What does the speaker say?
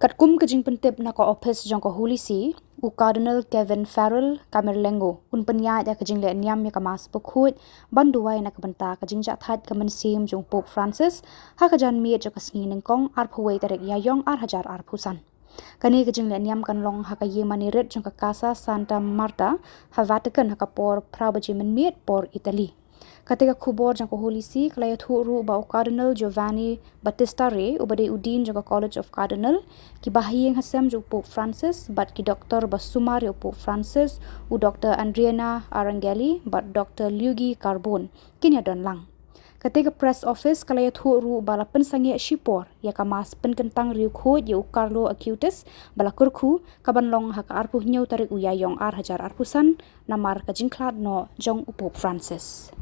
Kat kum kejing pentip na ko office jong ko hulisi, u Cardinal Kevin Farrell kamerlengo, un penyat ya kejing le NIAM ya kamas pekhut, banduai na kebenta kejing jat had ke Mynsiem jong Pope Francis, ha kejan miet jo kesngi nengkong ar phuwei tarik ya Yong ar hajar ar phusan. Kani kejing le NIAM kan long ha ka ye manirit jong ka Casa Santa Marta, ha Vatican ha ka por prabaji menmiet por Italy. Ketika KHUBOR jang kohulisi Khlad ru bau Cardinal Giovanni Battista Re ubade udin jang College of Cardinal ki Baje hasem jang Pope Francis bat ki Dr. Basumar yo Pope Francis u Dr. Adriana Arangeli bat Dr. Luigi Carbon kini adon lang. Ketika press office Khlad ru bala pensangi shipor ya kamas penkentang riu khod yo Carlo Acutis bala kurku kaban long ha ka arpuh nyau tarik u Yong ar hajar arpusan namar kajing Khlad no jong u Pope Francis.